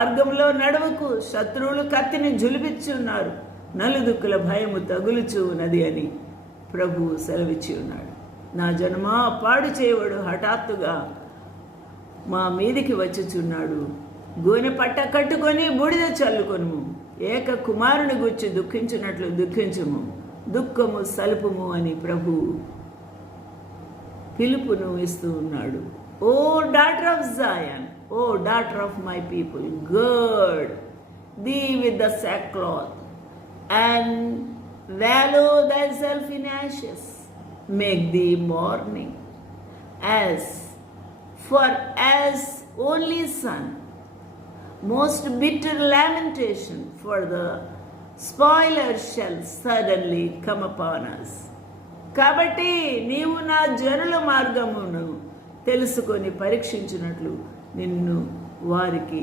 మార్గంలో నడవకు శత్రువులు కత్తిని జులిపిచ్చున్నారు నలుదుక్కుల భయము తగులుచు ఉన్నది అని ప్రభువు సెలవిచ్చి ఉన్నాడు. నా జన్మా పాడు చేయవాడు హఠాత్తుగా మా మీదికి వచ్చుచున్నాడు. గోనె పట్ట కట్టుకొని బూడిద చల్లుకొనుము. ఏక కుమారుని గుర్చి దుఃఖించినట్లు దుఃఖించుము. దుఃఖము సలుపుము అని ప్రభు పిలుపును ఇస్తూ ఉన్నాడు. O daughter of Zion O daughter of my people gird thee with the sackcloth and wallow thyself in ashes make the mourning as for as only son most bitter lamentation for the spoiler shall suddenly come upon us కాబట్టి నీవు నా జనుల మార్గమును తెలుసుకొని పరీక్షించినట్లు నిన్ను వారికి